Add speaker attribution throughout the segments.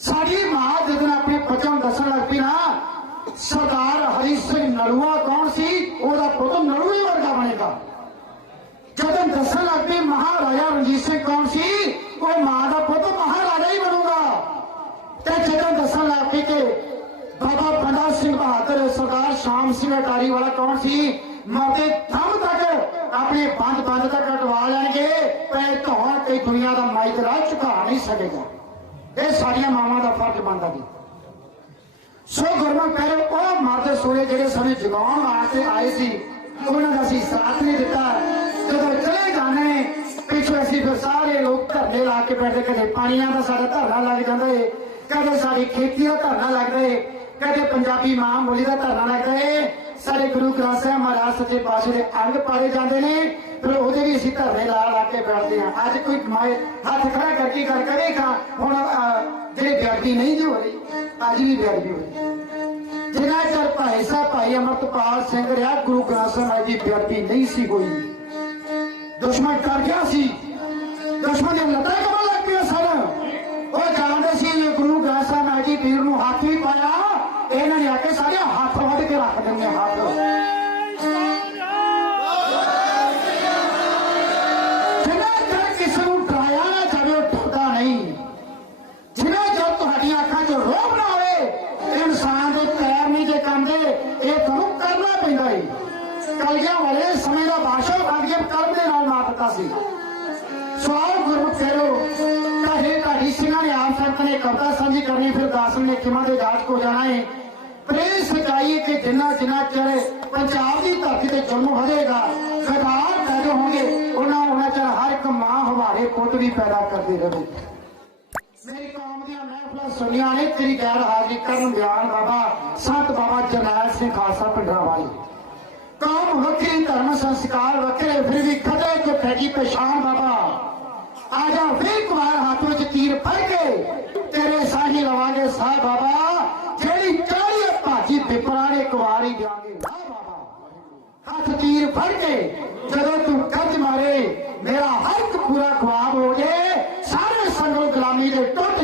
Speaker 1: ਸਾਡੀ ਮਾਂ ਜਦੋਂ ਆਪਣੇ ਬਚਨ ਦੱਸਣ ਲੱਗ ਪਈ ਨਾ ਸਰਦਾਰ ਹਰੀ ਸਿੰਘ ਨਲੂਆ ਕੌਣ ਸੀ ਉਹਦਾ ਪੁੱਤ ਨਲੂਏ ਵਰਗਾ ਬਣੇਗਾ ਜਦੋਂ ਦੱਸਣ ਲੱਗ ਪਈ ਮਹਾਰਾਜਾ ਰਣਜੀਤ ਸਿੰਘ ਕੌਣ ਸੀ ਉਹ ਮਾਂ ਦਾ ਪੁੱਤ ਮਹਾਰਾਜਾ ਹੀ ਬਣੂਗਾ ਤੇ ਜਦੋਂ ਦੱਸਣ ਲੱਗ ਪਈ ਕਿ ਬਾਬਾ ਬੰਦਾ ਸਿੰਘ ਬਹਾਦਰ ਸਰਦਾਰ ਸ਼ਾਮ ਸਿੰਘ ਅਟਾਰੀ ਵਾਲਾ ਕੌਣ ਸੀ ਮਰਦੇ ਦਮ ਤੱਕ ਆਪਣੇ ਬੰਦ ਬੰਦ ਤੱਕ ਕਟਵਾ ਲੈਣਗੇ ਪੈ ਧੌਣ ਤੇ ਦੁਨੀਆ ਦਾ ਇਹ ਸਾਡੀਆਂ ਮਾਵਾਂ ਦਾ ਫਰਜ਼ ਬਣਦਾ ਜੀ। ਸੋ ਗੁਰਮੁਖ ਪਿਆਰੇ ਉਹ ਮਰਦ ਸੋਏ ਜਿਹੜੇ ਸਾਨੂੰ ਜਗਾਉਣ ਵਾਸਤੇ ਆਏ ਸੀ, ਉਹਨਾਂ ਦਾ ਅਸੀਂ ਸਾਥ ਨਹੀਂ ਦਿੱਤਾ। ਜਦੋਂ ਚਲੇ ਜਾਣੇ ਪਿੱਛੇ ਅਸੀਂ ਫਿਰ ਸਾਰੇ ਲੋਕ ਧਰਨੇ ਲਾ ਕੇ ਬੈਠਦੇ, ਕਦੇ ਪਾਣੀਆਂ ਦਾ ਸਾਡਾ ਧਰਨਾ ਲੱਗ ਜਾਂਦਾ ਏ, ਕਦੇ ਸਾਡੀ ਖੇਤੀ ਦਾ ਧਰਨਾ ਲੱਗਦਾ ਏ, ਕਦੇ ਪੰਜਾਬੀ ਮਾਂ ਬੋਲੀ ਦਾ ਧਰਨਾ ਲੱਗਦਾ ਏ। ਸਾਡੇ ਗੁਰੂ ਗ੍ਰੰਥ ਸਾਹਿਬ ਮਹਾਰਾਜ ਸੱਚੇ ਪਾਤਸ਼ਾਹ ਦੇ ਅੰਗ ਪਾੜੇ ਜਾਂਦੇ ਨੇ। ਫਿਰ ਉਹਦੇ ਵੀ ਅਸੀਂ ਧਰਨੇ ਲਾ ਲਾ ਕੇ ਬੈਠਦੇ ਹਾਂ, ਅੱਜ ਕੋਈ ਮਾਏ ਹੱਥ ਖੜਾ ਕਰਕੇ ਗੱਲ ਕਰੇਗਾ ਹੁਣ ਜਿਹੜੇ ਵਿਅਕਤੀ ਨਹੀਂ ਜੋ ਰਹੀ, ਅੱਜ ਵੀ ਵਿਅਕਤੀ ਹੋਈ ਜਿਨ੍ਹਾਂ ਚਿਰ ਭਾਈ ਸਾਹਿਬ, ਭਾਈ ਅਮਰਤਪਾਲ ਸਿੰਘ ਰਿਹਾ, ਗੁਰੂ ਗ੍ਰੰਥ ਸਾਹਿਬ ਜੀ ਦੀ ਬੇਅਦਬੀ ਨਹੀਂ ਸੀ ਹੋਈ। ਦੁਸ਼ਮਣ ਕਰ ਗਿਆ ਸੀ। ਦੁਸ਼ਮਣ ਦੀਆਂ ਲੱਤਾਂ ਕਰਨ ਲੱਗ ਪਿਆ ਸਨ। ਉਹ ਜਾਣਦੇ ਸੀ ਗੁਰੂ ਗ੍ਰੰਥ ਸਾਹਿਬ ਜੀ ਪੀਰ ਨੂੰ ਹੱਥ ਵੀ ਪਾਇਆ, ਇਹਨਾਂ ਨੇ ਆ ਕੇ ਸਾਰੇ ਹੱਥ ਵੱਢ ਕੇ ਰੱਖ ਦਿੰਦੇ ਹੱਥ। ਪੈਂਦਾ ਏ। ਕਲਗੀਆਂ ਵਾਲੇ ਸਮੇਂ ਦਾ ਬਾਦਸ਼ਾਹ ਰਾਜੀਵ ਕਰਮ ਦੇ ਨਾਲ ਮਾਰ ਦਿੱਤਾ ਸੀ। ਸਵਾਲ ਗੁਰਮੁਖ ਕਰੋ ਕਹੇ ਤੁਹਾਡੀ ਸਿੰਘਾਂ ਨੇ ਆਪ ਸੰਤ ਨੇ ਕਵਤਾ ਸਾਂਝੀ ਕਰਨੀ, ਫਿਰ ਦਾਸ ਨੇ ਕਿਮਾਂ ਦੇ ਜਾਟ ਕੋ ਜਾਣਾ ਏ। ਪ੍ਰੇਮ ਸਚਾਈ ਕਿ ਜਿੰਨਾ ਜਿੰਨਾ ਚਿਰ ਪੰਜਾਬ ਦੀ ਧਰਤੀ ਤੇ ਜਨਮ ਹੋਵੇਗਾ ਗਦਾਰ ਪੈਦਾ ਹੋਣਗੇ, ਉਹਨਾਂ ਉਹਨਾਂ ਚਿਰ ਹਰ ਇੱਕ ਮਾਂ ਹਵਾਰੇ ਪੁੱਤ ਵੀ ਪੈਦਾ ਕਰਦੇ ਰਹੇ। ਸੁਣੀਆਂ ਨੇ, ਤੇਰੀ ਗੈਰ ਹਾਜ਼ਰੀ ਕਰਨ ਬਿਆਨ ਬਾਬਾ ਸੰਤ ਬਾਬਾ ਜਰਨੈਲ ਸਿੰਘ ਖਾਲਸਾ ਪਿੰਡਾਂ ਕੌਮ ਵੱਖਰੀ, ਧਰਮ ਸੰਸਕਾਰ ਵੱਖਰੇ, ਫਿਰ ਵੀ ਕਦੇ ਕੋ ਪੈਗੀ ਪਛਾਣ ਬਾਬਾ। ਆ ਜਾ ਫਿਰ ਕੁਮਾਰ ਹੱਥ ਵਿੱਚ ਤੀਰ ਫੜ ਕੇ, ਤੇਰੇ ਸਾਹੀ ਲਵਾਂਗੇ ਸਾਹ ਬਾਬਾ। ਜਿਹੜੀ ਚਾਲੀ ਭਾਜੀ ਪਿਪਰਾਣੇ ਕੁਵਾਰੀ ਜਾਗੇ ਵਾਹ ਬਾਬਾ। ਹੱਥ ਤੀਰ ਫੜ ਕੇ, ਜਦੋਂ ਤੂੰ ਕੱਜ ਮਾਰੇ, ਮੇਰਾ ਹਰ ਇੱਕ ਪੂਰਾ ਖਵਾਬ ਹੋ ਜੇ, ਸਾਰੇ ਸੰਗਲ ਗੁਲਾਮੀ ਦੇ ਟੁੱਟ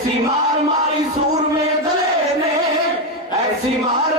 Speaker 1: ਐਸੀ ਮਾਰ ਮਾਰੀ ਸੂਰ ਮੇ ਦਲੇ ਨੇ
Speaker 2: ਐਸੀ ਮਾਰ